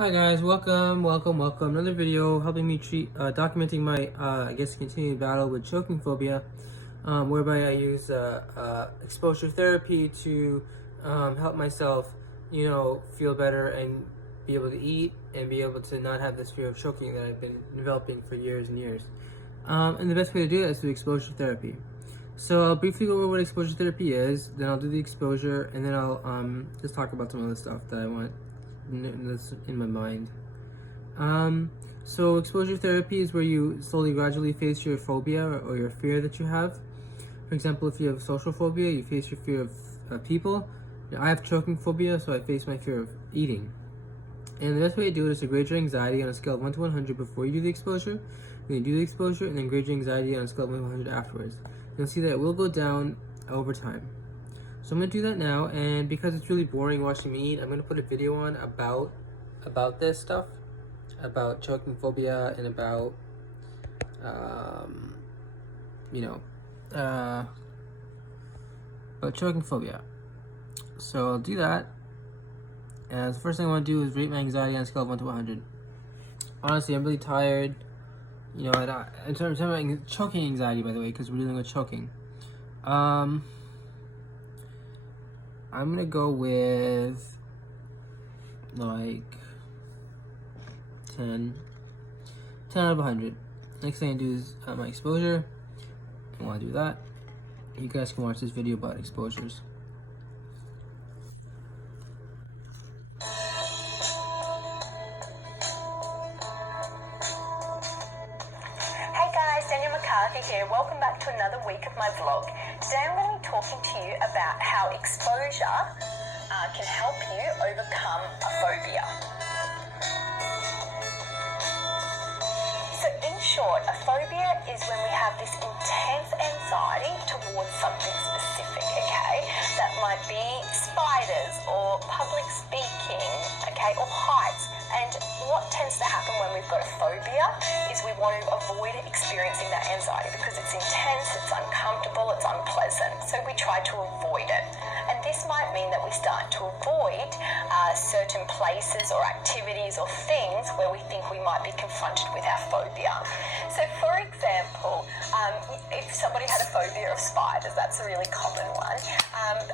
Hi guys, welcome. Another video helping me documenting my, continued battle with choking phobia, whereby I use exposure therapy to help myself, feel better and be able to eat and be able to not have this fear of choking that I've been developing for years and years. And the best way to do that is through exposure therapy. So I'll briefly go over what exposure therapy is, then I'll do the exposure, and then I'll just talk about some other stuff that I want that's in my mind. So exposure therapy is where you slowly, gradually face your phobia or your fear that you have. For example, if you have social phobia, you face your fear of people. I have choking phobia, so I face my fear of eating. And the best way to do it is to grade your anxiety on a scale of 1 to 100 before you do the exposure. Then you do the exposure, and then grade your anxiety on a scale of 1 to 100 afterwards. You'll see that it will go down over time. So I'm going to do that now, and because it's really boring watching me eat, I'm going to put a video on about this stuff, about choking phobia and about, about choking phobia. So I'll do that, and the first thing I want to do is rate my anxiety on a scale of 1 to 100. Honestly, I'm really tired. In terms of choking anxiety, by the way, because we're dealing with choking. I'm gonna go with like 10 out of 100. Next thing I do is my exposure. I want to do that. You guys can watch this video about exposures. Here, welcome back to another week of my vlog. Today I'm going to be talking to you about how exposure can help you overcome a phobia. So in short, a phobia is when we have this intense anxiety towards something specific, okay? That might be spiders or public speaking, okay, or heights. And what tends to happen when we've got a phobia is we want to avoid experiencing that anxiety because it's intense, it's uncomfortable, it's unpleasant. So we try to avoid it. And this might mean that we start to avoid certain places or activities or things where we think we might be confronted with our phobia. So for example, if somebody had a phobia of spiders, that's a really common one,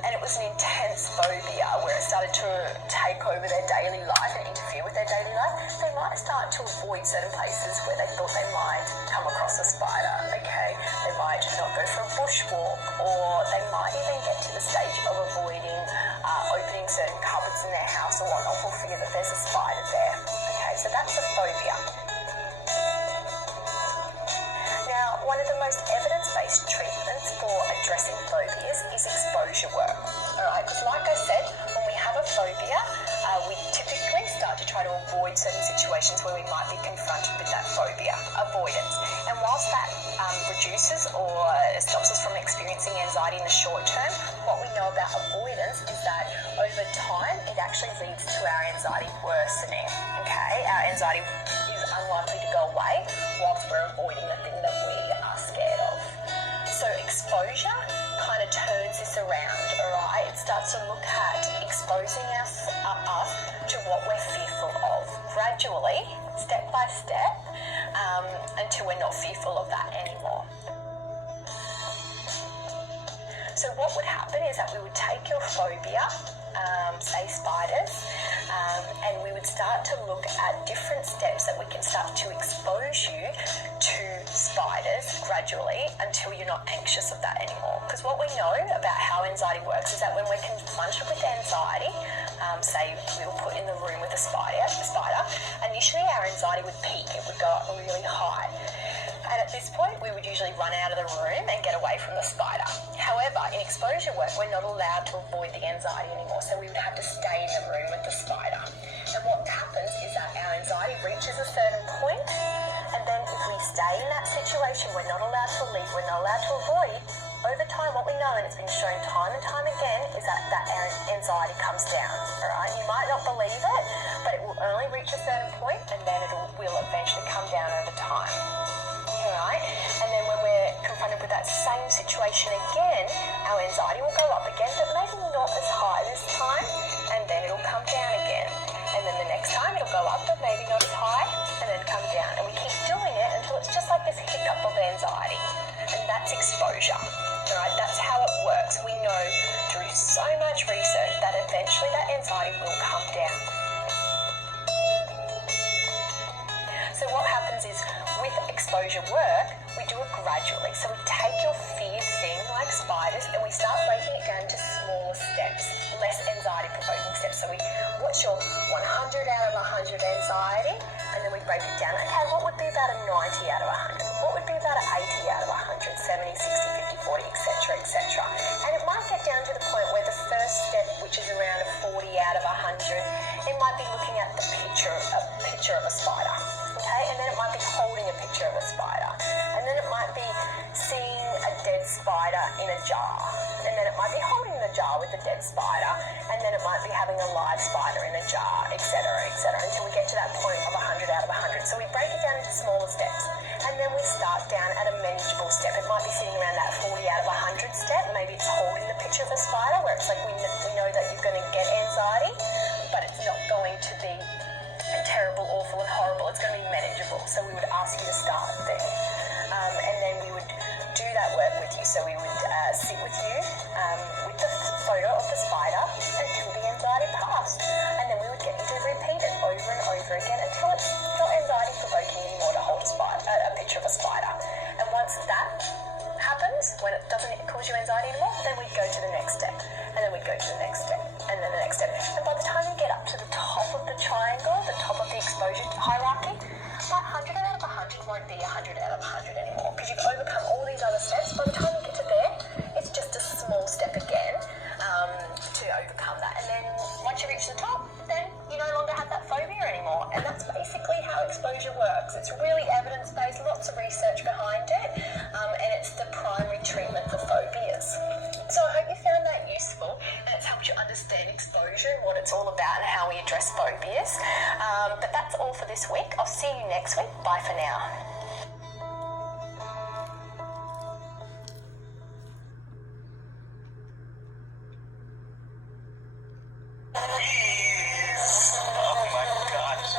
and it was an intense phobia where it started to take over their daily life and interfere with their daily life, they might start to avoid certain places where they thought they might come across a spider, okay? They might not go for a bushwalk, or they might even get to the stage of avoiding opening certain cupboards in their house or whatnot for fear that there's a spider there, okay? So that's a phobia. Now, one of the most evidence-based treatments for addressing phobias is exposure work, all right? Because like I said, when we have a phobia, we typically start to try to avoid certain situations where we might be confronted with that phobia, avoidance. And whilst that reduces or stops us from experiencing anxiety in the short term, what we know about avoidance is that over time, it actually leads to our anxiety worsening, okay? Our anxiety is unlikely to go away whilst we're avoiding the thing that we are scared of. So exposure kind of turns this around, all right? It starts to look at exposing us to what we're fearful of gradually, step by step, until we're not fearful of that anymore. So what would happen is that we would take your phobia, say spiders, and we would start to look at different steps that we can start to expose you to spiders gradually until you're not anxious of that anymore. Because what we know about how anxiety works is that when we're confronted with anxiety, say we were put in the room with a spider, initially our anxiety would peak, it would go up really high. And at this point, we would usually run out of the room and get away from the spider. However, in exposure work, we're not allowed to avoid the anxiety anymore, so we would have to stay in the room with the spider. And what happens is that our anxiety reaches a certain point, and then if we stay in that situation, we're not allowed to leave, we're not allowed to avoid. Over time, what we know, and it's been shown time and time again, is that anxiety comes down, all right? You might not believe it, but it will only reach a certain point, and then it will eventually come down over time. Right? And then when we're confronted with that same situation again, our anxiety will go up again, but maybe not as high this time, and then it'll come down again. And then the next time it'll go up much research that eventually that anxiety will come down. So what happens is with exposure work, we do it gradually. So we take your feared thing like spiders and we start breaking it down into smaller steps, less anxiety provoking steps. So what's your 100 out of 100 anxiety? And then we break it down. Okay, what would be about a 90 out of 100? What would be about an 80 out of 100, 70, 60, 50, 40, etc., etc. And it might get down to the point where the first step, which is around a 40 out of 100, it might be looking at the picture of a spider. Okay, and then it might be holding a picture of a spider, and then it might be seeing a dead spider in a jar, and then it might be holding the jar with the dead spider, and then it might be having a live spider in a jar, etc., until we get to that point of 100 out of 100. So we break it down into smaller steps, and then we start down at a manageable step. It might be sitting around that 40 out of 100 step. Maybe it's holding the picture of a spider, where it's like we know that you're going to get anxiety, but it's not going to be terrible, awful, and horrible. It's going to be manageable. So we would ask you to start there. And then we would do that work with you. So we would sit with you with the photo of the spider until the anxiety passed. And then we would get you to repeat it over and over again until it's not anxiety provoking anymore to hold a picture of a spider. And once that happens, when it doesn't cause you anxiety anymore, then we'd go to the next step. And then we'd go to the next step. And then the next step. And by the time you get up to the top of the triangle, the top of the exposure hierarchy, that 100 out of 100 won't be 100 out of 100 anymore, because you've overcome all these other steps. By the time you get to there, it's just a small step again to overcome that. And then once you reach the top, then you no longer have that phobia anymore. And that's basically how exposure works. It's really evidence-based, lots of research behind it, and it's the primary treatment for phobias. So I hope you found that useful, and it's helped you understand exposure and what it's all about and how we address phobias. But that's all for this week. I'll see you next week. Bye for now. Oh my gosh.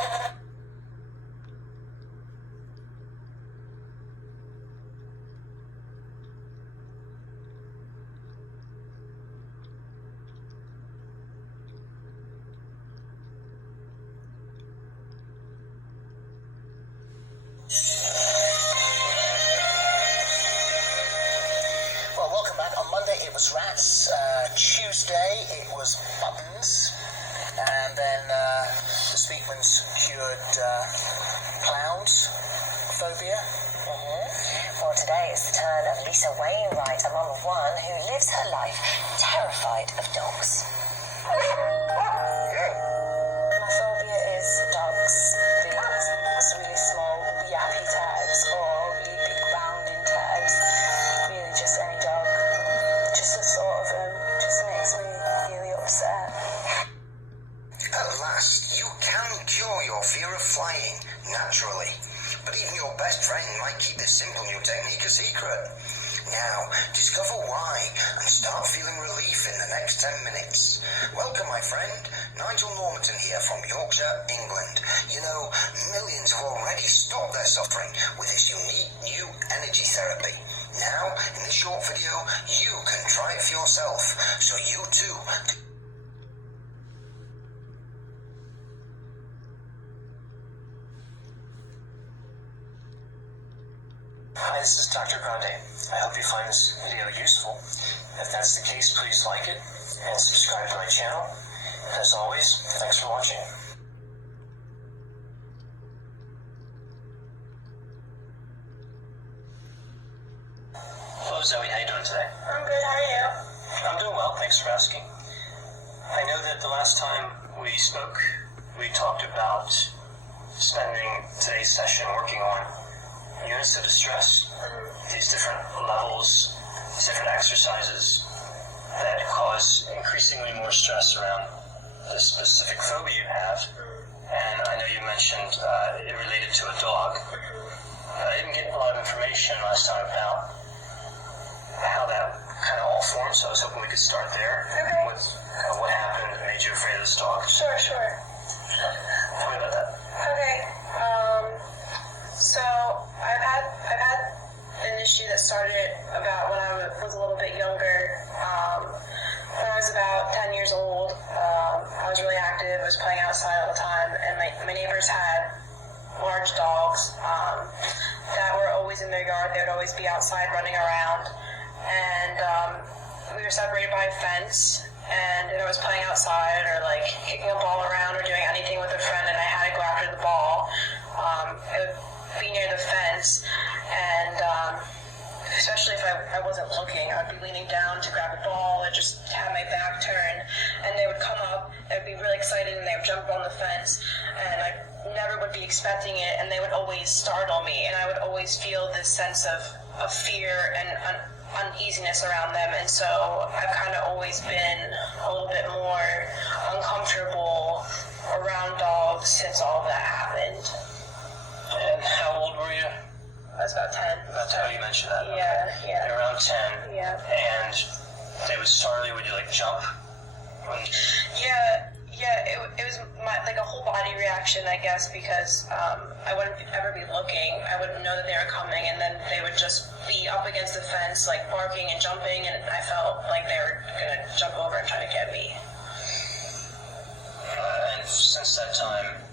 Well, welcome back. On Monday it was rats, Tuesday it was buttons, and then this week one's cured clouds phobia. Well, today is the turn of Lisa Wainwright, a mum of one who lives her life terrified of dogs. My phobia is dogs, these really small yappy tags or really big rounding tags. Really just any dog. Just the thought of them just makes me really upset. At last, you can cure your fear of flying naturally. But even your best friend might keep this simple new technique a secret. Now, discover why and start feeling relief in the next 10 minutes. Welcome, my friend. Nigel Normanton here from Yorkshire, England. You know, millions have already stopped their suffering with this unique new energy therapy. Now, in this short video, you can try it for yourself, so you too. Hi, this is Dr. Grande. I hope you find this video useful. If that's the case, please like it and subscribe to my channel. As always, thanks for watching. Hello Zoe, how you doing today? I'm good, how are you? I'm doing well, thanks for asking. I know that the last time we spoke, we talked about spending today's session working on units of distress, these different levels, these different exercises that cause increasingly more stress around the specific phobia you have. And I know you mentioned it related to a dog. I didn't get a lot of information last time about how that kind of all formed, so I was hoping we could start there with what happened that made you afraid of this dog. Sure. Tell me about that. Okay. So I've had an issue that started about when I was a little bit younger. When I was about 10 was playing outside all the time, and my neighbors had large dogs that were always in their yard. They would always be outside running around, and we were separated by a fence. And if I was playing outside or like kicking a ball around or doing anything with a friend and I had to go after the ball, it would be near the fence, and especially if I wasn't looking, I would be leaning down to grab a ball or just have my back turned, and they would come up, they would be really excited, and they would jump on the fence, and I never would be expecting it, and they would always startle me, and I would always feel this sense of fear and uneasiness around them, and so I've kind of always been a little bit more uncomfortable around dogs since all of that happened. And how old were you? I was about 10. About 10, you mentioned that. Yeah, Okay. yeah. You're around 10. Yeah. And they would startle you, would you like jump? Yeah, it was like a whole body reaction, I guess, because I wouldn't ever be looking. I wouldn't know that they were coming, and then they would just be up against the fence, like barking and jumping, and I felt like they were gonna jump over and try to get me. And since that time,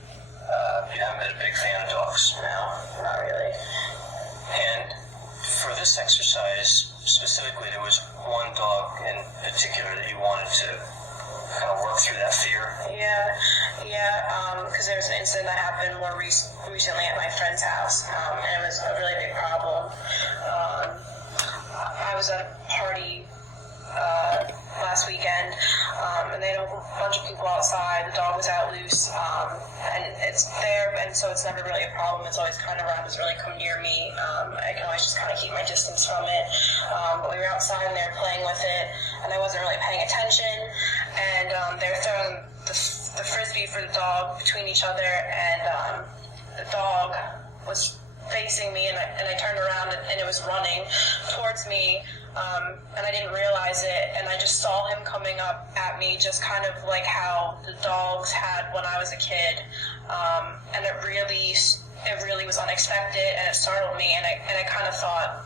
you haven't been a big fan of dogs? No, not really. And for this exercise, specifically, there was one dog in particular that you wanted to kind of work through that fear? Yeah, because there was an incident that happened more recently at my friend's house, and it was a really big problem. I was at a party last weekend, and they had a bunch of people outside. The dog was out loose, and it's there, and so it's never really a problem. It's always kind of around, doesn't really come near me. I can always just kind of keep my distance from it. But we were outside, and they were playing with it, and I wasn't really paying attention, and they were throwing the frisbee for the dog between each other, and the dog was facing me, and I turned around, and it was running towards me, and I didn't realize it, and I just saw him coming up at me, just kind of like how the dogs had when I was a kid, and it really was unexpected, and it startled me, and I kind of thought,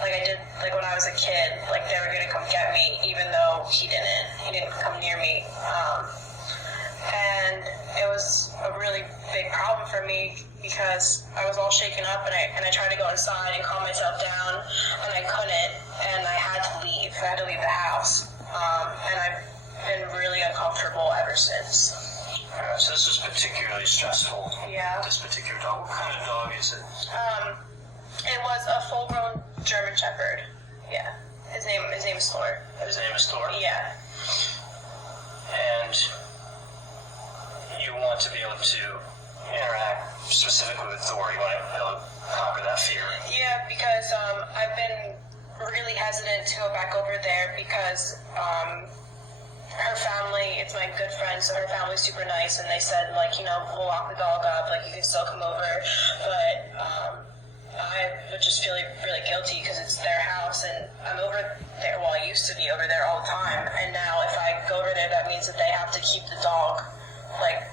like I did, like when I was a kid, like they were gonna come get me, even though he didn't come near me, and it was a really big problem for me because I was all shaken up, and I tried to go inside and calm myself down, and I couldn't, and I had to leave. I had to leave the house, and I've been really uncomfortable ever since. So this was particularly stressful. Yeah. This particular dog. What kind of dog is it? It was a full-grown German Shepherd. Yeah. His name is Thor. His name is Thor? Yeah. And you want to be able to interact specifically with Thor. You want to be able to conquer that fear. Yeah, because I've been really hesitant to go back over there because her family, it's my good friend, so her family's super nice, and they said, like, you know, we'll lock the dog up, like, you can still come over, but I would just feel really guilty because it's their house, and I'm over there, well, I used to be over there all the time, and now if I go over there, that means that they have to keep the dog, like,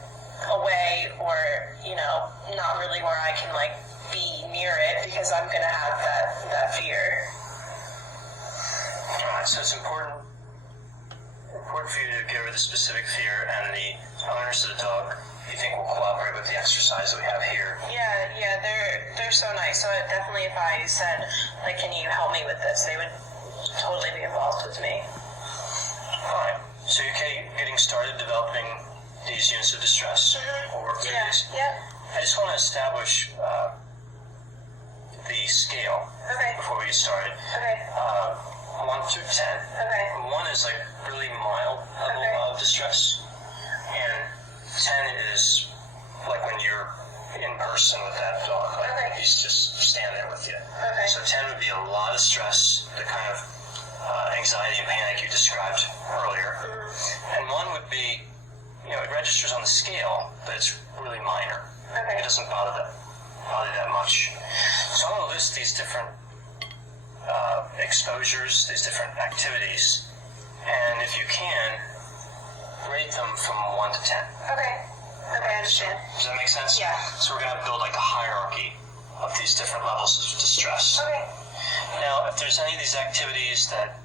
away, or, you know, not really where I can, like, be near it, because I'm gonna have that fear. Alright, so it's important for you to get rid of the specific fear, and the owners of the dog, you think, will cooperate with the exercise that we have here. Yeah, they're so nice. So definitely if I said, like, can you help me with this, they would totally be involved with me. Alright, so you're getting started developing these units of distress. Mm-hmm. We'll work through these. Yeah. I just want to establish the scale before we get started. Okay. 1 through 10. Okay. 1 is like really mild level of distress, and 10 is like when you're in person with that dog, like he's just standing there with you. Okay. So 10 would be a lot of stress, the kind of anxiety and panic you described earlier. And 1 would be, you know, it registers on the scale, but it's really minor. Okay. It doesn't bother that much. So I'm going to list these different exposures, these different activities, and if you can, rate them from 1 to 10. Okay, I understand. Does that make sense? Yeah. So we're going to build like a hierarchy of these different levels of distress. Okay. Now, if there's any of these activities that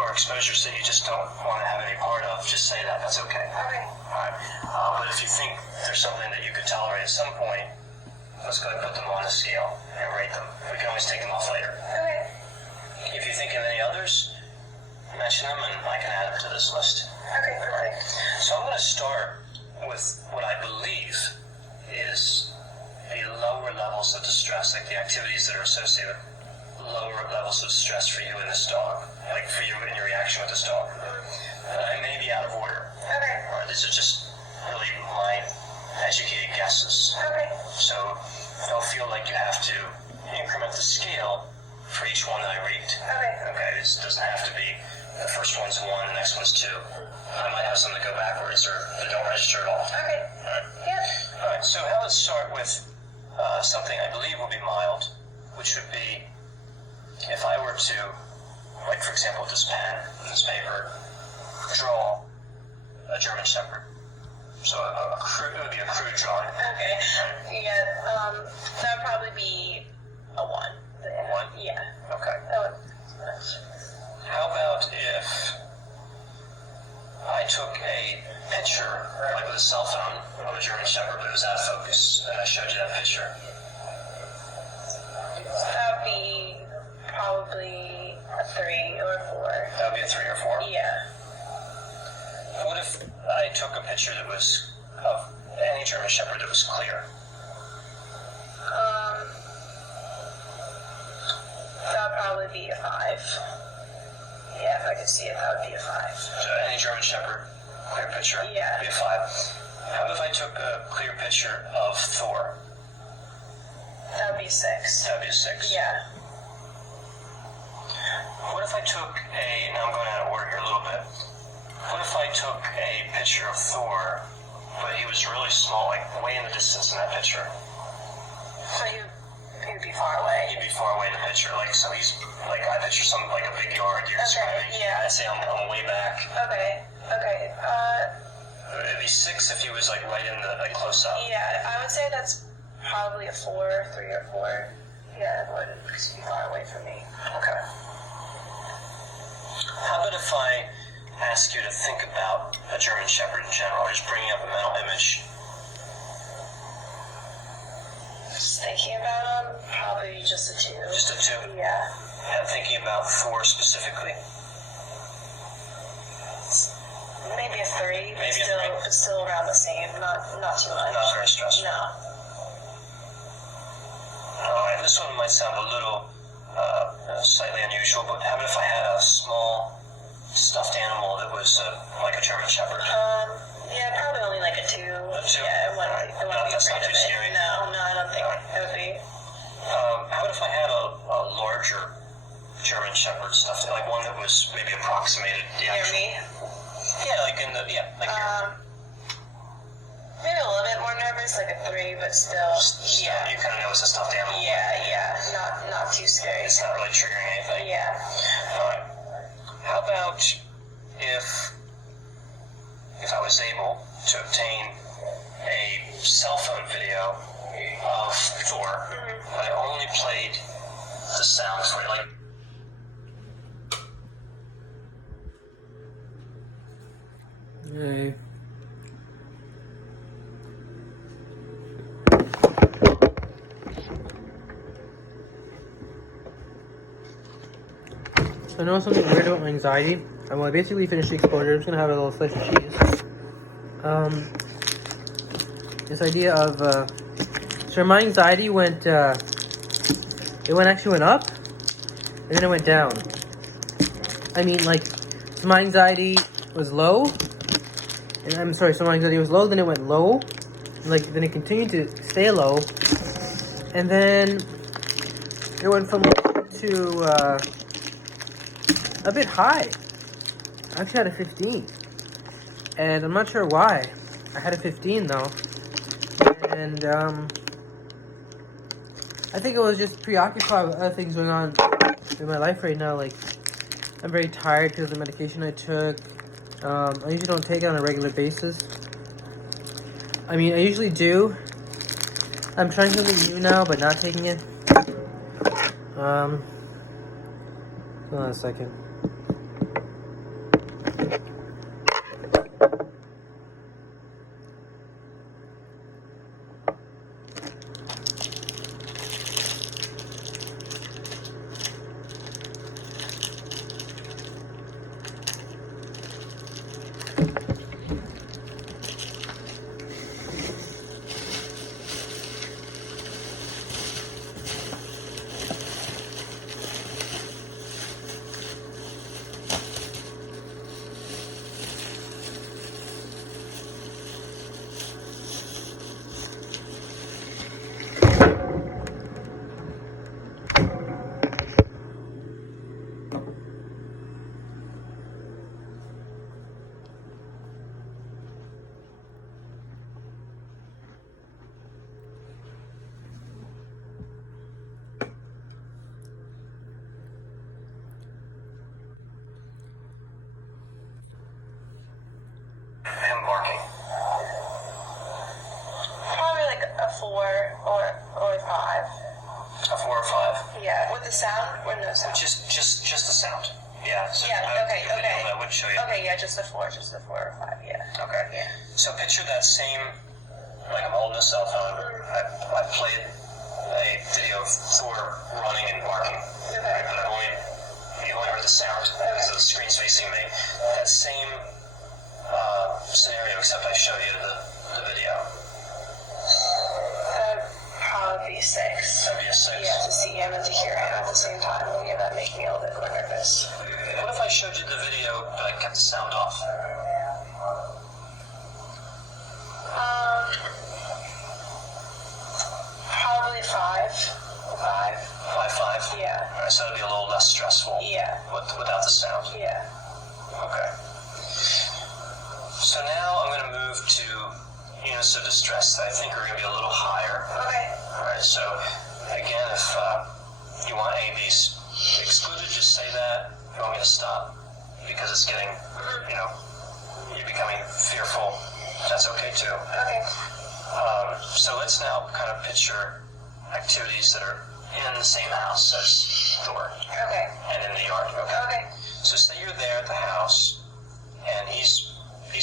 or exposures that you just don't want to have any part of, just say that. That's okay. Okay. Alright. But if you think there's something that you could tolerate at some point, let's go ahead and put them on the scale and rate them. We can always take them off later. Okay. If you think of any others, mention them and I can add them to this list. Okay, perfect. So I'm going to start with what I believe is the lower levels of distress, like the activities that are associated with lower levels of stress for you in this dog, like for you in your reaction with this dog. I may be out of order. Okay. Or these are just really my educated guesses. Okay. So don't feel like you have to increment the scale for each one that I read. Okay. Okay, this doesn't have to be the first one's 1, the next one's 2. I might have some that go backwards or that don't register at all. Okay. Alright. Yep. Alright, so now let's start with something I believe will be mild, which would be if I were to, like for example with this pen, this paper, draw a German Shepherd. So it would be a crude drawing. Okay. Yeah. That would probably be a 1. A 1? Yeah. Okay. That would. How about if I took a picture, like with a cell phone, of a German Shepherd, but it was out of focus, and I showed you that picture? That would be probably a 3 or a 4. That would be a 3 or 4? Yeah. What if I took a picture that was of any German Shepherd that was clear? That would probably be a 5. Yeah, if I could see it, that would be a 5. So any German Shepherd, clear picture, Yeah. would be a 5. How about if I took a clear picture of Thor? That would be a 6. That would be a 6. Yeah. What if I took now I'm going out of order here a little bit. What if I took a picture of Thor, but he was really small, like way in the distance in that picture? So he would be far away. He'd be far away in the picture, like, so he's, like, I picture some, like a big yard you're describing. yeah. I say I'm way back. Okay. Okay. It'd be 6 if he was, like, right in the, like, close up. Yeah, I would say that's probably a 4, 3 or 4. Yeah, it would, because he'd be far away from me. Okay. How about if I ask you to think about a German Shepherd in general, just bringing up a mental image? Just thinking about him, probably just a 2. Just a 2? Yeah. And thinking about Thor specifically? Maybe a 3. Maybe a 3. But still around the same. Not too much. Not very stressful. No. Alright, this one might sound a little slightly unusual, but how about if I had a small stuffed animal that was like a German Shepherd? Yeah, probably only like a 2. A 2? Yeah, it wouldn't be That's afraid not of too it. scary? No, I don't think it would be. How about if I had a larger German Shepherd stuffed, like one that was maybe approximated the Near actual... me. Yeah, like in the, like here. Maybe a little bit more nervous, like a 3, but still, yeah. You kind of know it's a stuffed animal. Yeah, not too scary. It's not really triggering anything. Yeah. Alright. How about if I was able to obtain a cell phone video of Thor, but I only played the sounds for it, like... Yay. So I know something weird about my anxiety. Well, I basically finished the exposure. I'm just gonna have a little slice of cheese. This idea of so my anxiety went actually went up, and then it went down. I mean, like, so my anxiety was low, and I'm sorry, so my anxiety was low, then it went low, like, then it continued to stay low, and then it went from low to a bit high. I actually had a 15, and I'm not sure why. I had a 15 though, and I think I was just preoccupied with other things going on in my life right now. Like, I'm very tired because of the medication I took. I usually don't take it on a regular basis. I mean, I usually do. I'm trying something new now, but not taking it. Hold on a second. 5. A 4 or 5. Yeah, with the sound or no sound? Just the sound. Yeah. So Yeah. I Okay. think a video Okay. that would show you. Okay. Yeah, just the 4 or 5. Yeah. Okay. Yeah. So picture that same, like I'm holding a cell phone. I played a video of Thor running and barking. Okay. Right? But you only heard the sound because the screen's facing me. That same scenario, except I show you the video. That'd probably be 6. That'd be a 6. Yeah, to see him and to hear him at the same time. Yeah, that makes me a little bit more nervous. What if I showed you the video but I kept the sound off? Probably 5. 5. 5. Yeah. All right, so it'd be a little less stressful. Yeah. Without the sound. Yeah. Okay. So now I'm going to move to units of distress that I think are going to be a little higher. Okay. All right. So again, if you want A, B excluded, just say that. If you want me to stop because it's getting, you're becoming fearful. That's okay too. Okay. So let's now kind of picture activities that are in the same house as Thor Okay. and in the yard. Okay. Okay. So say you're there at the house, and he's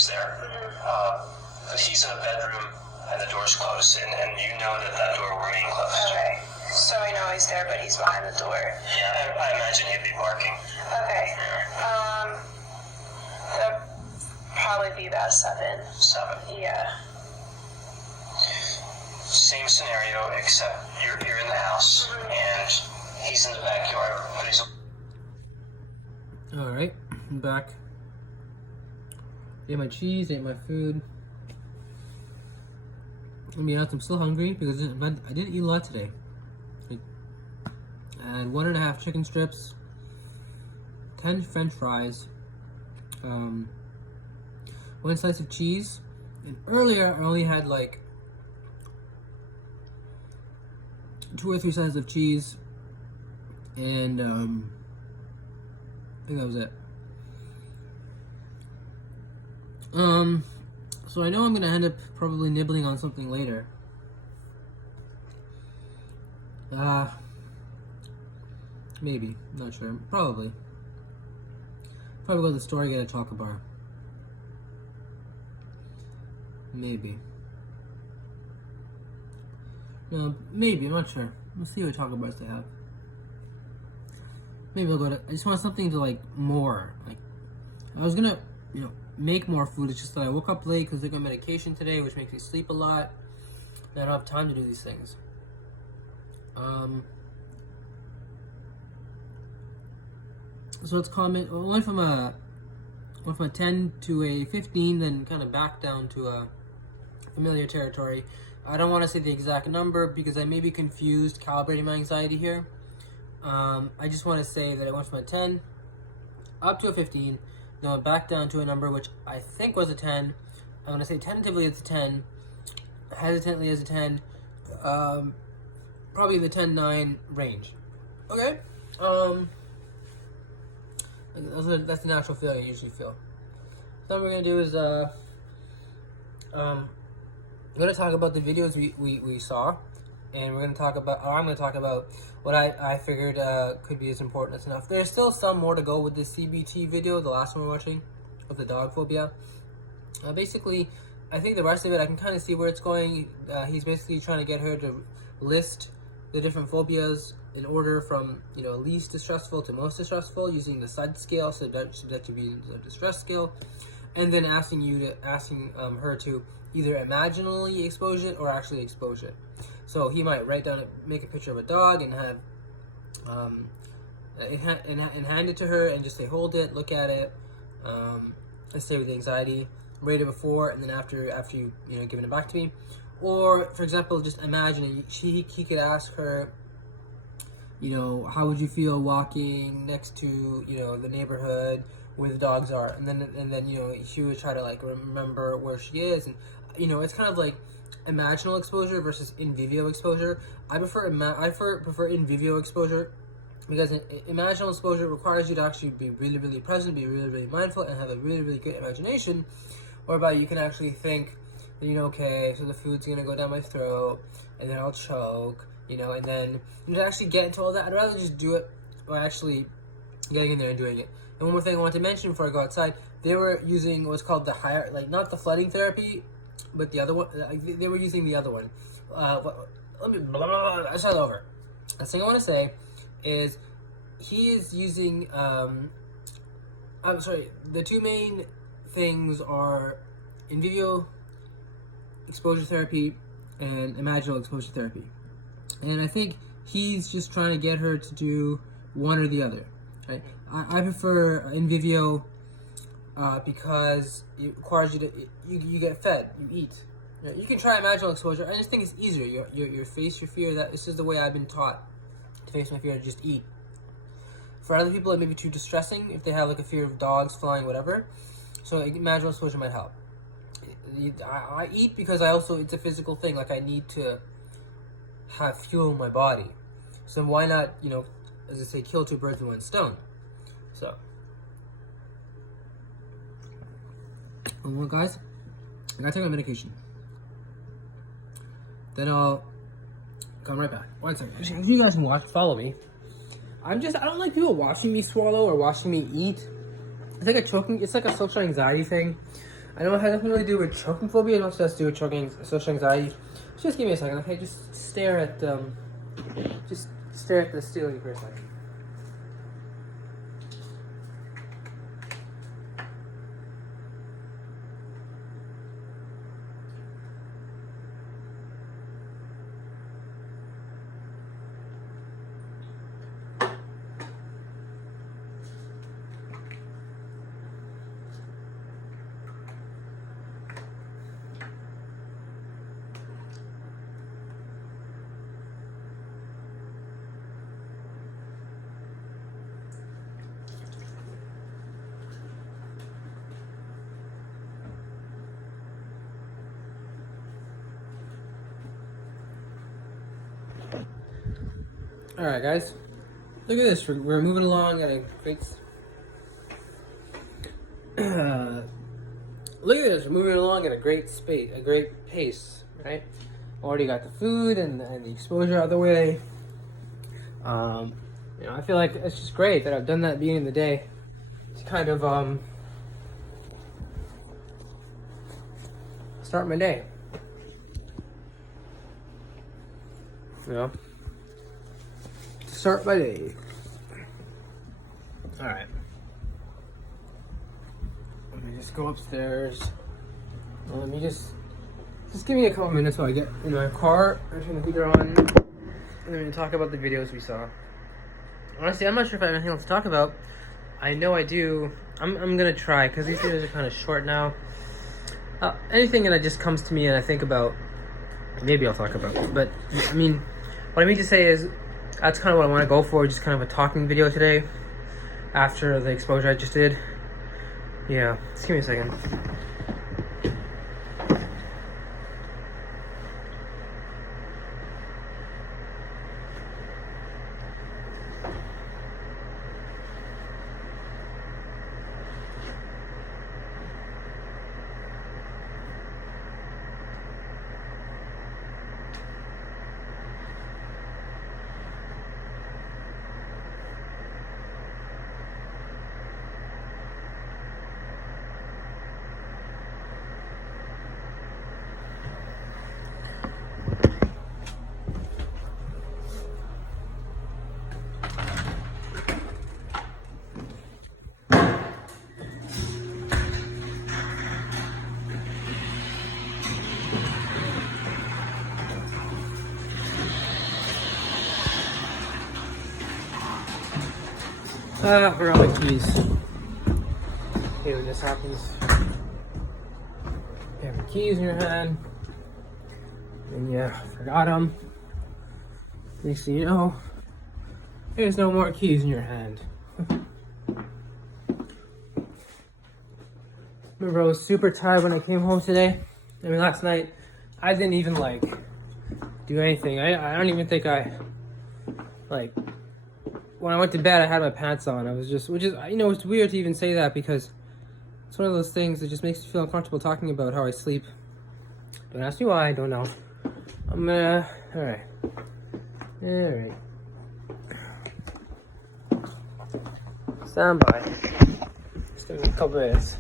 there, but he's in a bedroom and the door's closed, and you know that door will remain closed. Okay. So I know he's there, but he's behind the door. Yeah, I imagine he'd be barking. Okay. That'd probably be about 7. 7. Yeah. Same scenario, except you're in the house, and he's in the backyard, but he's... Alright, I'm back. Ate my cheese, ate my food. I'll be honest, I'm still hungry because I didn't eat a lot today. I had 1.5 chicken strips, 10 French fries, 1 slice of cheese, and earlier I only had like 2 or 3 slices of cheese, and I think that was it. So I know I'm gonna end up probably nibbling on something later. Maybe, not sure. Probably go to the store, get a chocolate bar. Maybe. No, maybe, I'm not sure. Let's see what chocolate bars they have. Maybe I'll go to, I just want something to like more. Like, I was gonna, make more food. It's just that I woke up late because I took medication today, which makes me sleep a lot. And I don't have time to do these things. So let's comment. Well, went from a 10 to a 15, then kind of back down to a familiar territory. I don't want to say the exact number because I may be confused calibrating my anxiety here. I just want to say that I went from a 10 up to a 15, then went back down to a number which I think was a 10. I'm going to say tentatively it's a 10, hesitantly as a 10, probably the 10-9 range. Okay? That's the natural feeling I usually feel. So what we're going to do is, I'm going to talk about the videos we saw, and I'm going to talk about what I figured could be as important as enough. There's still some more to go with this CBT video, the last one we're watching, of the dog phobia. Basically, I think the rest of it, I can kind of see where it's going. He's basically trying to get her to list the different phobias in order from, least distressful to most distressful, using the SUD scale, subjectivity distress scale, and then asking her to either imaginally expose it or actually expose it. So he might make a picture of a dog and have, and hand it to her and just say, hold it, look at it, and stay with the anxiety, rate it before and then after you giving it back to me. Or, for example, just imagine he could ask her, how would you feel walking next to, the neighborhood where the dogs are, and then she would try to remember where she is, and it's kind of like imaginal exposure versus in vivo exposure. I prefer in vivo exposure because imaginal exposure requires you to actually be really, really present, be really, really mindful, and have a really, really good imagination, whereby you can actually think, okay, so the food's gonna go down my throat, and then I'll choke, you know, and then to actually get into all that, I'd rather just do it by actually getting in there and doing it. And one more thing I want to mention before I go outside, they were using what's called the higher, like not the flooding therapy, but the other one. They were using the other one. Let me I start over. The thing I want to say is he is using. I'm sorry. The two main things are in vivo exposure therapy and imaginal exposure therapy, and I think he's just trying to get her to do one or the other. Right? I prefer in vivo because it requires you to you get fed, you eat. You know, you can try imaginal exposure. I just think it's easier. You face your fear. That this is the way I've been taught to face my fear. Just eat. For other people, it may be too distressing if they have like a fear of dogs flying, whatever. So imaginal exposure might help. I eat because it's a physical thing. Like I need to have fuel in my body. So why not, as I say, kill two birds with one stone? So, well, guys, I gotta take my medication. Then I'll come right back. One second. If you guys can follow me. I don't like people watching me swallow or watching me eat. It's like a social anxiety thing. I know it has nothing really to do with choking phobia. It also has to do with social anxiety. Just give me a second, okay? Just stare at the ceiling for a second. All right, guys. Look at this. We're moving along at a great. Look at this. We're moving along at a great pace, right? Already got the food and the exposure out of the way. I feel like it's just great that I've done that at the beginning of the day. It's kind of start my day. Start my day. All right. Let me just go upstairs. Let me just give me a couple minutes while I get in my car. I turn the heater on, and then we talk about the videos we saw. Honestly, I'm not sure if I have anything else to talk about. I know I do. I'm gonna try because these videos are kind of short now. Anything that just comes to me and I think about, maybe I'll talk about. But I mean, what I mean to say is, that's kind of what I want to go for. Just kind of a talking video today, after the exposure I just did. Yeah, just give me a second. Where are my keys? Okay, when this happens, you have your keys in your hand, and you forgot them. Next thing you know, there's no more keys in your hand. Remember, I was super tired when I came home today. I mean, last night, I didn't even, do anything. I don't even think when I went to bed, I had my pants on. I was just, it's weird to even say that because it's one of those things that just makes me feel uncomfortable talking about how I sleep. Don't ask me why, I don't know. Alright. Alright. Stand by. Just give me a couple minutes.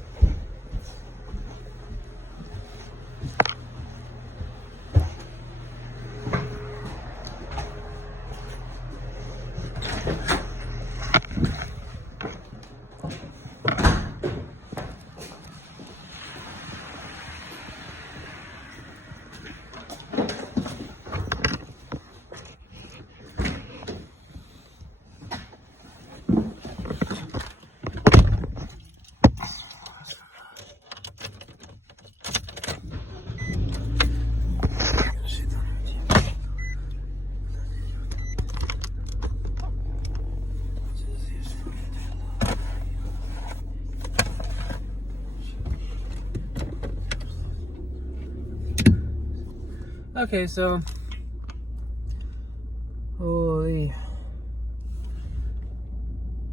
Okay, so holy,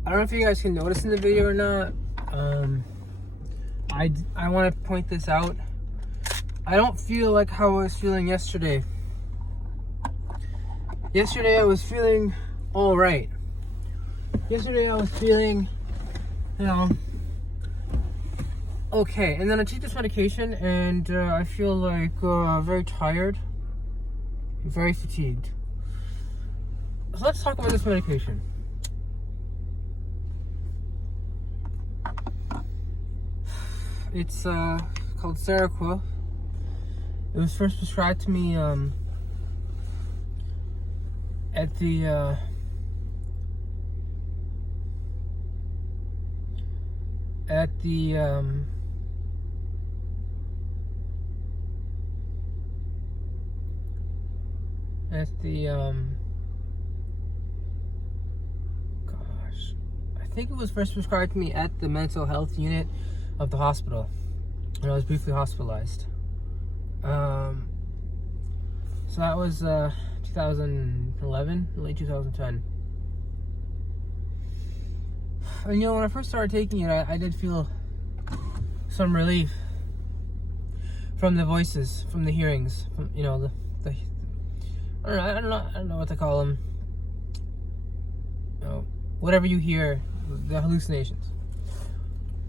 I don't know if you guys can notice in the video or not. I want to point this out. I don't feel like how I was feeling yesterday. Yesterday I was feeling all right. Yesterday I was feeling, you know, okay. And then I take this medication and I feel like very tired, very fatigued. So let's talk about this medication. It's called Seroquel. It was first prescribed to me at the gosh, I think it was first prescribed to me at the mental health unit of the hospital when I was briefly hospitalized. So that was 2011, late 2010. And you know, when I first started taking it, I did feel some relief from the voices, from the hearings, from, you know, the I don't know what to call them. You know, whatever you hear, the hallucinations.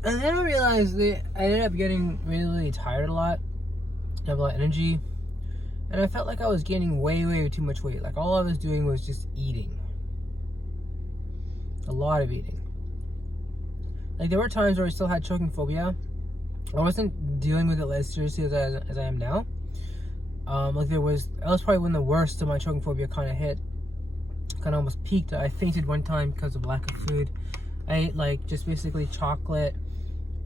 And then I realized that I ended up getting really tired a lot. I have a lot of energy. And I felt like I was gaining way too much weight. Like all I was doing was just eating. A lot of eating. Like there were times where I still had choking phobia. I wasn't dealing with it as seriously as I am now. Like that was probably when the worst of my choking phobia kind of hit. Kind of almost peaked. I fainted one time because of lack of food. I ate like just basically chocolate,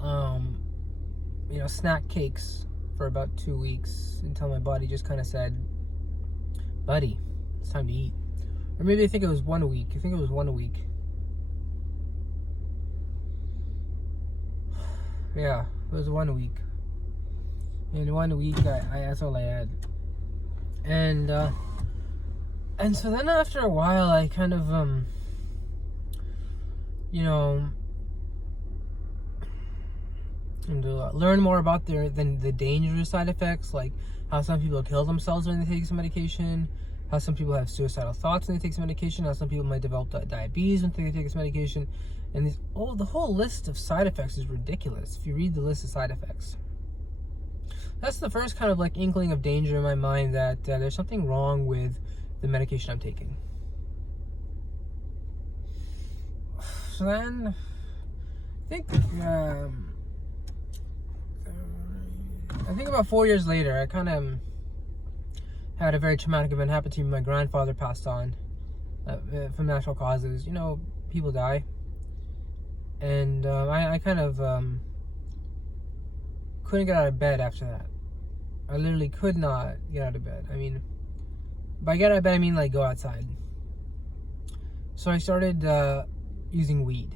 you know, snack cakes for about 2 weeks until my body just kind of said, buddy, it's time to eat. Or maybe I think it was 1 week. I think it was 1 week. Yeah, it was 1 week. In 1 week, that's all I had. And so then after a while, I kind of, you know, and learn more about the dangerous side effects, like how some people kill themselves when they take some medication, how some people have suicidal thoughts when they take some medication, how some people might develop diabetes when they take this medication, and the whole list of side effects is ridiculous if you read the list of side effects. That's the first kind of like inkling of danger in my mind that there's something wrong with the medication I'm taking. So then, I think about 4 years later, I kind of had a very traumatic event happen to me. My grandfather passed on from natural causes. You know, people die. And I kind of couldn't get out of bed after that. I literally could not get out of bed. I mean, by get out of bed, I mean like go outside. So I started using weed.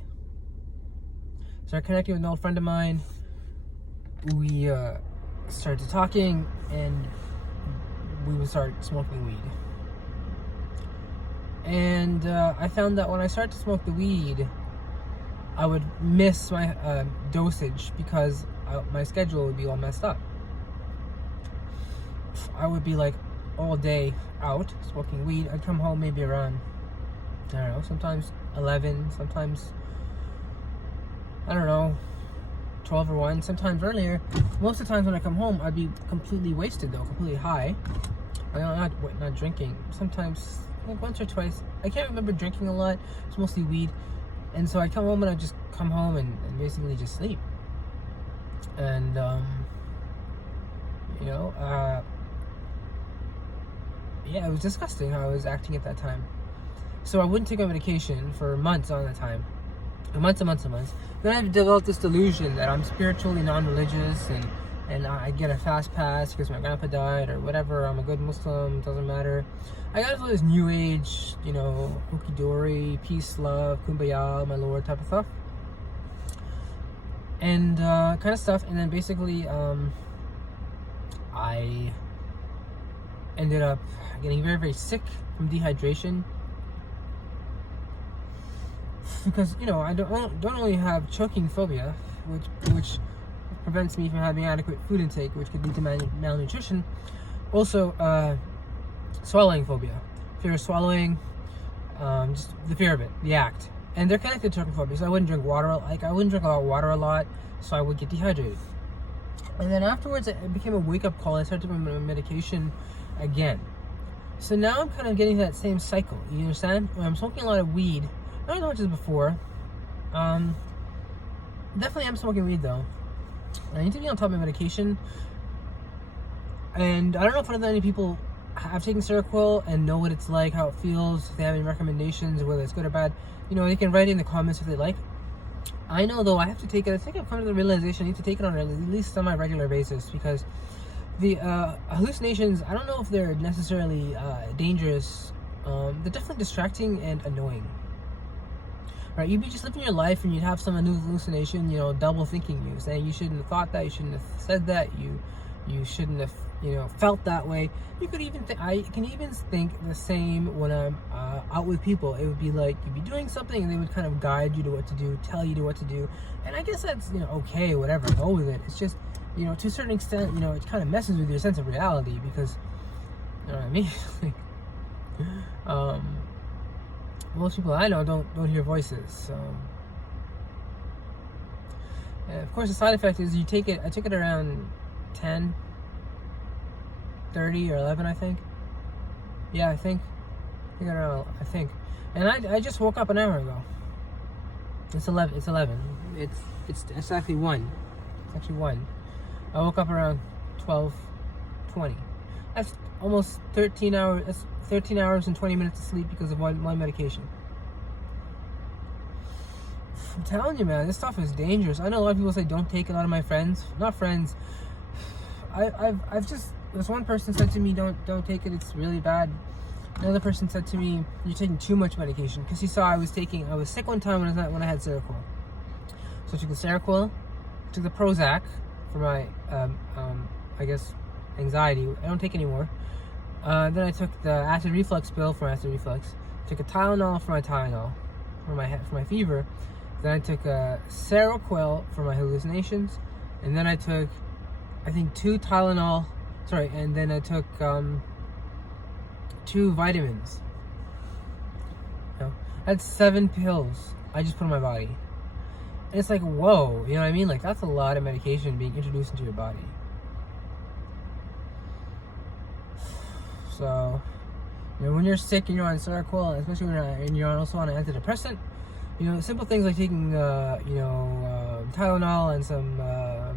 So I connected with an old friend of mine. We started talking, and we would start smoking weed. And I found that when I started to smoke the weed, I would miss my dosage because my schedule would be all messed up. I would be like all day out smoking weed. I'd come home maybe around, I don't know, sometimes 11, sometimes, I don't know, 12 or 1, sometimes earlier. Most of the times when I come home, I'd be completely wasted though, completely high. I'm not drinking. Sometimes, like once or twice. I can't remember drinking a lot. It's mostly weed. And so I come home and I just come home and basically just sleep. And, yeah, it was disgusting how I was acting at that time. So I wouldn't take my medication for months on a time. Months and months and months. Then I've developed this delusion that I'm spiritually non-religious and I get a fast pass because my grandpa died or whatever. I'm a good Muslim, doesn't matter. I got all this new age, hunky-dory, peace, love, kumbaya, my lord type of stuff. And kind of stuff. And then basically, I ended up getting very, very sick from dehydration. Because, I don't only have choking phobia, which prevents me from having adequate food intake, which could lead to malnutrition. Also, swallowing phobia. Fear of swallowing, just the fear of it, the act. And they're connected to choking phobia. So I wouldn't drink water, I wouldn't drink a lot of water a lot, so I would get dehydrated. And then afterwards, it became a wake-up call. I started taking my medication again. So now I'm kind of getting that same cycle, you understand? When I'm smoking a lot of weed, not as much as before. Definitely I'm smoking weed though. I need to be on top of my medication. And I don't know if any people have taken Seroquel and know what it's like, how it feels, if they have any recommendations, whether it's good or bad. They can write in the comments if they like. I know though I have to take it. I think I've come to the realization I need to take it on at least semi-regular basis because the hallucinations, I don't know if they're necessarily dangerous. They're definitely distracting and annoying. Right, you'd be just living your life and you'd have some new hallucination, double thinking you, saying you shouldn't have thought that, you shouldn't have said that, you shouldn't have, felt that way. You could even I can even think the same when I'm out with people. It would be like you'd be doing something and they would kind of guide you to what to do, tell you to what to do. And I guess that's, okay, whatever, go with it. It's just, to a certain extent, it kind of messes with your sense of reality because, you know what I mean? Most people I know don't hear voices, so. And of course, the side effect is you take it. I took it around 10, 30, or 11, I think. Yeah, I think around. I think, and I just woke up an hour ago. It's 11. It's 11. It's actually 1. It's actually 1. I woke up around 12:20. That's almost 13 hours. That's 13 hours and 20 minutes of sleep because of one medication. I'm telling you, man, this stuff is dangerous. I know a lot of people say don't take it. A lot of my friends, not friends, I've just, this one person said to me, don't take it, it's really bad. Another person said to me, you're taking too much medication, because he saw I was sick one time when I had Seroquel. So I took the Seroquel, took the Prozac for my, I guess, anxiety. I don't take anymore. Then I took the acid reflux pill for acid reflux. Took a Tylenol for my Tylenol, for my fever. Then I took a Seroquel for my hallucinations, and then I took, I think, 2 Tylenol. Sorry, and then I took 2 vitamins. That's 7 pills I just put in my body, and it's like, whoa, you know what I mean? Like, that's a lot of medication being introduced into your body. So, when you're sick and you're on Seroquel, especially when you're also on an antidepressant, simple things like taking, Tylenol and some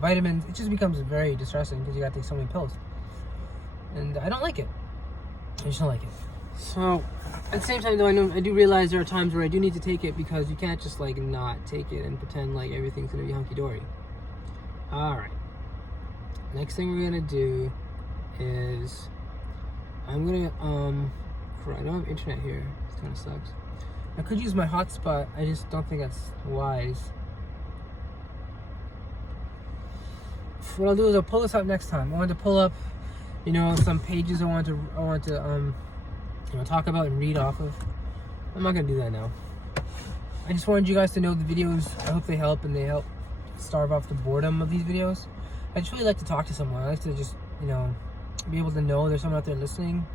vitamins, it just becomes very distressing because you got to take so many pills. And I don't like it. I just don't like it. So, at the same time, though, I do realize there are times where I do need to take it because you can't just, not take it and pretend like everything's going to be hunky-dory. Alright. Next thing we're going to do is, I'm going to, I don't have internet here. It kind of sucks. I could use my hotspot. I just don't think that's wise. What I'll do is I'll pull this up next time. I want to pull up, some pages I want to talk about and read off of. I'm not gonna do that now. I just wanted you guys to know the videos. I hope they help and they help starve off the boredom of these videos. I just really like to talk to someone. I like to just, be able to know there's someone out there listening.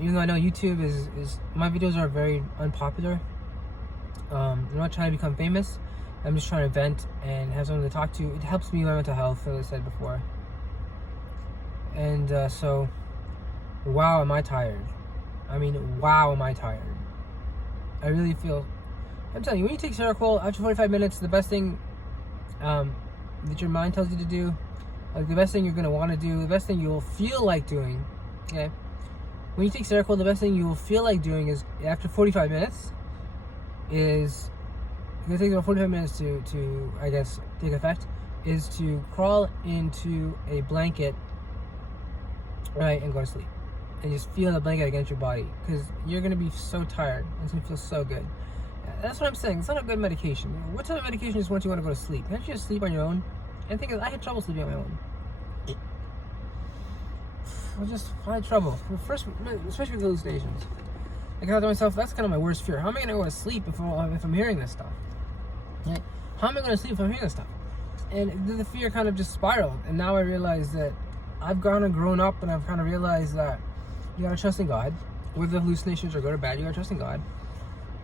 Even though I know YouTube is my videos are very unpopular. I'm not trying to become famous. I'm just trying to vent and have someone to talk to. It helps me with my mental health, as I said before. And so, wow, am I tired. I mean, wow, am I tired. I really feel... I'm telling you, when you take Seroquel, after 45 minutes, the best thing that your mind tells you to do, like the best thing you're going to want to do, the best thing you'll feel like doing, okay? When you take Seroquel, the best thing you will feel like doing is, after 45 minutes, is... It takes about 45 minutes to I guess, take effect, is to crawl into a blanket, right, and go to sleep. And just feel the blanket against your body. Because you're going to be so tired. It's going to feel so good. That's what I'm saying. It's not a good medication. What type of medication is once you want to go to sleep? Can't you just sleep on your own? And the thing is, I had trouble sleeping on my own. I had trouble. First, especially with hallucinations. I thought to myself, that's kind of my worst fear. How am I going to go to sleep if I'm hearing this stuff? Right? How am I going to sleep if I'm hearing this stuff? And the fear kind of just spiraled. And now I realize that I've kind of grown up, and I've kind of realized that you got to trust in God. Whether the hallucinations are good or bad, you got to trust in God.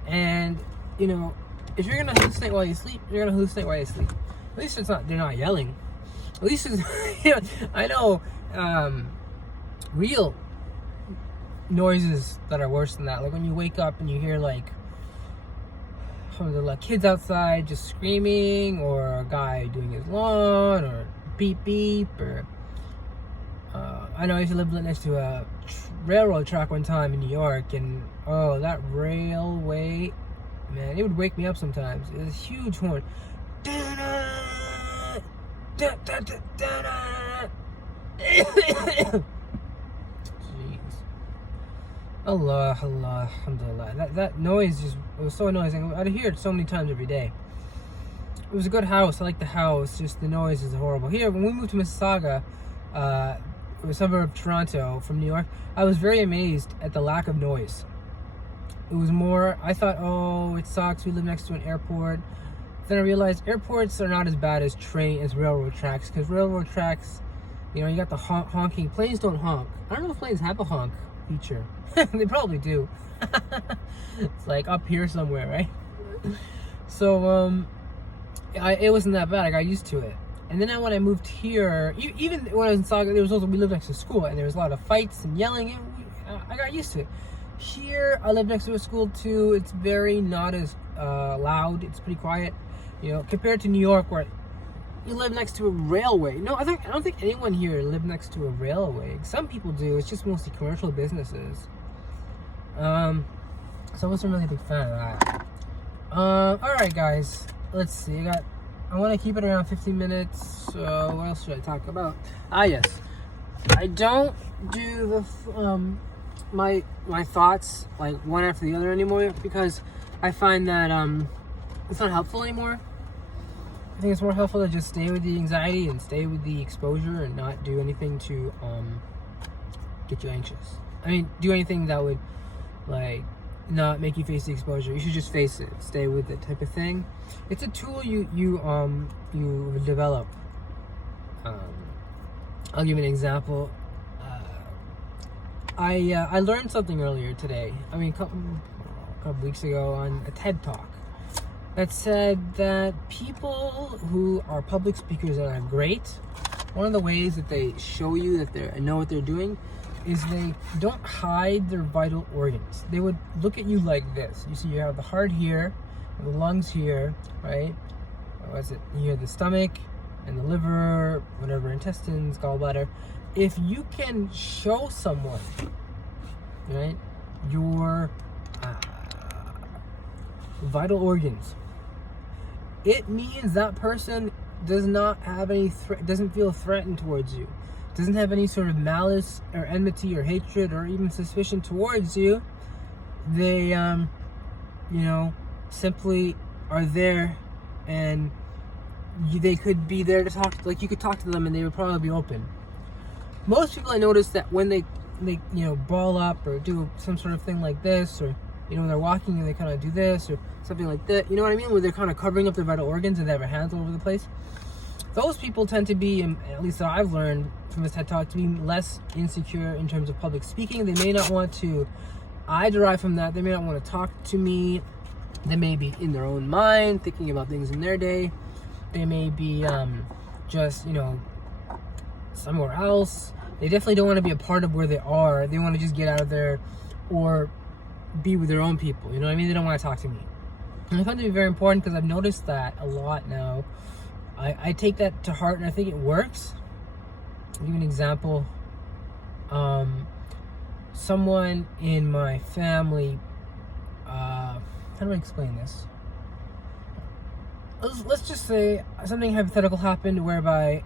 And, you know, if you're going to hallucinate while you sleep, you're going to hallucinate while you sleep. At least they're not yelling. At least it's, you know, I know real noises that are worse than that. Like when you wake up and you hear like kids outside just screaming, or a guy doing his lawn, or beep beep, or I know I used to live next to a railroad track one time in New York, and oh, that railway, man, it would wake me up sometimes. It was a huge horn. Jeez. Allah, alhamdulillah. That noise just, it was so annoying. I'd hear it so many times every day. It was a good house. I liked the house. Just the noise is horrible. Here, when we moved to Mississauga, a suburb of Toronto from New York, I was very amazed at the lack of noise. It was more, I thought, oh, it sucks. We live next to an airport. Then I realized airports are not as bad as railroad tracks, because railroad tracks, you know, you got the honking. Planes don't honk. I don't know if planes have a honk feature. They probably do. It's like up here somewhere, right? So it wasn't that bad. I got used to it. And then when I moved here, even when I was in Saga, we lived next to school, and there was a lot of fights and yelling, and I got used to it. Here, I live next to a school too. It's very not as loud. It's pretty quiet, you know, compared to New York, where you live next to a railway. No, I don't think anyone here lives next to a railway. Some people do. It's just mostly commercial businesses. So I wasn't really a big fan of that. Alright guys, let's see. I want to keep it around 15 minutes. So what else should I talk about? Yes. I don't do the my thoughts like one after the other anymore, because I find that it's not helpful anymore. I think it's more helpful to just stay with the anxiety and stay with the exposure and not do anything to get you anxious. I mean, do anything that would like not make you face the exposure. You should just face it, stay with it, type of thing. It's a tool you develop. I'll give you an example. I learned something earlier today. I mean, a couple weeks ago on a TED Talk that said that people who are public speakers that are great, one of the ways that they show you that they know what they're doing is they don't hide their vital organs. They would look at you like this. You see, you have the heart here, and the lungs here, right? What's it? You have the stomach and the liver, whatever, intestines, gallbladder. If you can show someone, right, your vital organs, it means that person does not have any doesn't feel threatened towards you, doesn't have any sort of malice or enmity or hatred or even suspicion towards you. They simply are there, and they could be there to talk, like you could talk to them and they would probably be open. Most people, I notice that when they ball up or do some sort of thing like this, or when they're walking and they kind of do this or something like that, you know what I mean, where they're kind of covering up their vital organs and they have their hands all over the place. Those people tend to be, at least that I've learned from this TED Talk to be less insecure in terms of public speaking. They may not want to, I derive from that, they may not want to talk to me. They may be in their own mind, thinking about things in their day. They may be just, somewhere else. They definitely don't want to be a part of where they are. They want to just get out of there or be with their own people. You know what I mean? They don't want to talk to me. And I find it to be very important because I've noticed that a lot now. I take that to heart and I think it works. I'll give you an example. Someone in my family, how do I explain this? Let's just say something hypothetical happened whereby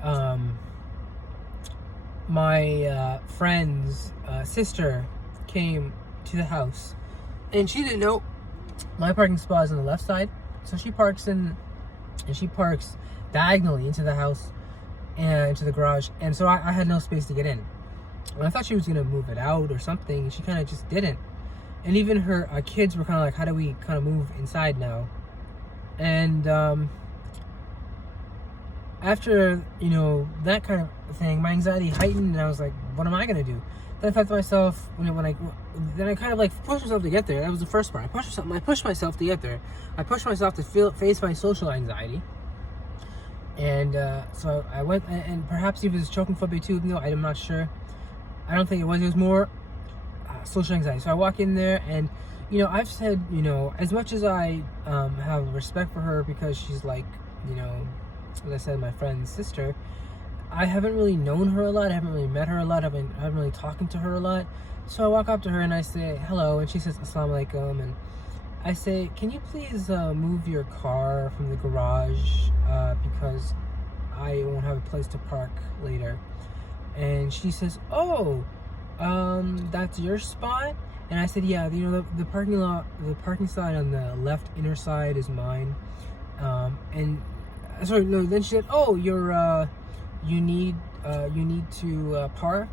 my friend's sister came to the house and she didn't know my parking spot is on the left side, so she parks diagonally into the house and into the garage, and so I had no space to get in. And I thought she was gonna move it out or something, and she kind of just didn't. And even her kids were kind of like, how do we kind of move inside now? And after that kind of thing, my anxiety heightened, and I was like, what am I gonna do? Then I thought to myself, then I kind of like pushed myself to get there. That was the first part. I pushed myself to get there. I pushed myself to face my social anxiety. And so I went, and perhaps it was choking phobia too, even though I'm not sure. I don't think it was. It was more social anxiety. So I walk in there, and I've said, as much as I have respect for her because she's like, as I said, my friend's sister, I haven't really known her a lot. I haven't really met her a lot. I haven't really talking to her a lot. So I walk up to her and I say hello, and she says assalamu alaikum, and I say, can you please move your car from the garage because I won't have a place to park later. And she says, oh, that's your spot? And I said, yeah, the parking side on the left inner side is mine. And sorry, no, then she said, oh, you need to park?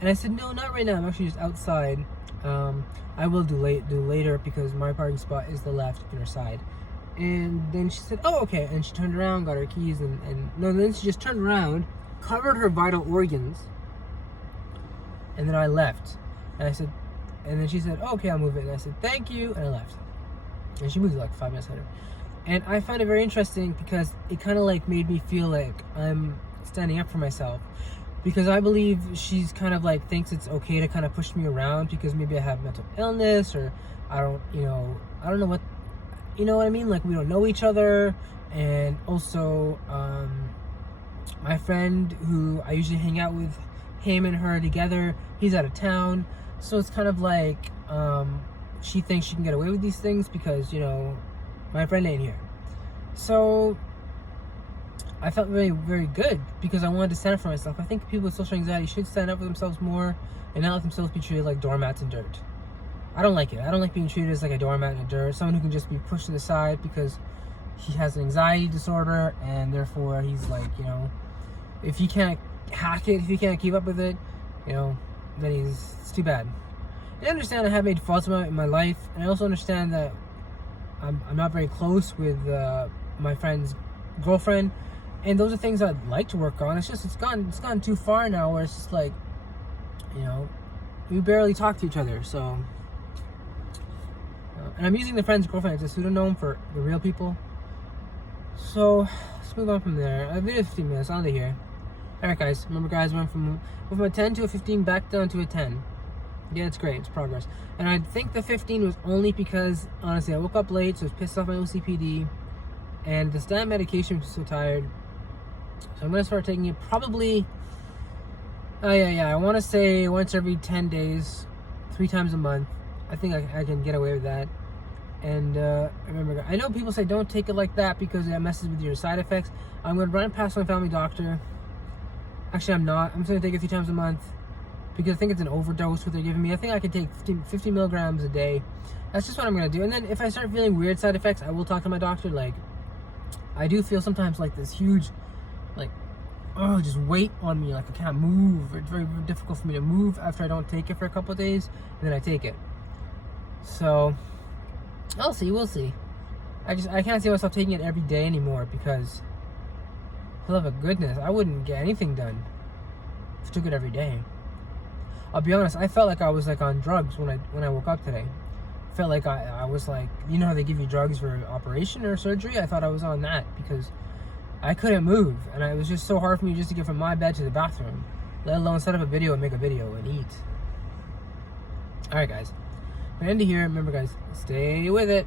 And I said, no, not right now. I'm actually just outside. I will do later because my parking spot is the left inner side. And then she said, oh, okay. And she turned around, got her keys, then she just turned around, covered her vital organs, and then I left. And then she said, oh, okay, I'll move it. And I said, thank you, and I left. And she moved like 5 minutes later. And I find it very interesting because it kind of like made me feel like I'm standing up for myself, because I believe she's kind of like thinks it's okay to kind of push me around because maybe I have mental illness, or I don't know what, what I mean? Like, we don't know each other. And also, my friend who I usually hang out with, him and her together, he's out of town. So it's kind of like, she thinks she can get away with these things because, my friend ain't here. So I felt very, very good because I wanted to stand up for myself. I think people with social anxiety should stand up for themselves more and not let themselves be treated like doormats in dirt. I don't like it. I don't like being treated as like a doormat in dirt, someone who can just be pushed to the side because he has an anxiety disorder, and therefore he's like, if he can't hack it, if he can't keep up with it, then it's too bad. And I understand I have made faults in my life, and I also understand that I'm not very close with my friend's girlfriend, and those are things I'd like to work on. It's just it's gone too far now where it's just like, we barely talk to each other. So and I'm using the friend's girlfriend as a pseudonym for the real people. So let's move on from there. I've been 15 minutes on to here. Alright guys, remember guys, went from a 10 to a 15 back down to a 10. Yeah, it's great, it's progress. And I think the 15 was only because, honestly, I woke up late, so I was pissed off my OCPD, and the stand medication was so tired. So I'm gonna start taking it probably, I want to say once every 10 days, 3 times a month. I think I can get away with that. And remember, I know people say don't take it like that because it messes with your side effects. I'm gonna run it past my family doctor. Actually, I'm not. I'm just gonna take it 3 times a month because I think it's an overdose what they're giving me. I think I could take 50 milligrams a day. That's just what I'm gonna do. And then if I start feeling weird side effects, I will talk to my doctor. Like, I do feel sometimes like this huge, like, just weight on me. Like, I can't move. It's very, very difficult for me to move after I don't take it for a couple of days, and then I take it. So I'll see. We'll see. I can't see myself taking it every day anymore because, for the love of goodness, I wouldn't get anything done. if I took it every day. I'll be honest, I felt like I was like on drugs when I woke up today. I felt like I was like, you know how they give you drugs for operation or surgery? I thought I was on that because I couldn't move, and it was just so hard for me just to get from my bed to the bathroom, let alone set up a video and make a video and eat. Alright guys, I'm gonna end it here. Remember guys, stay with it.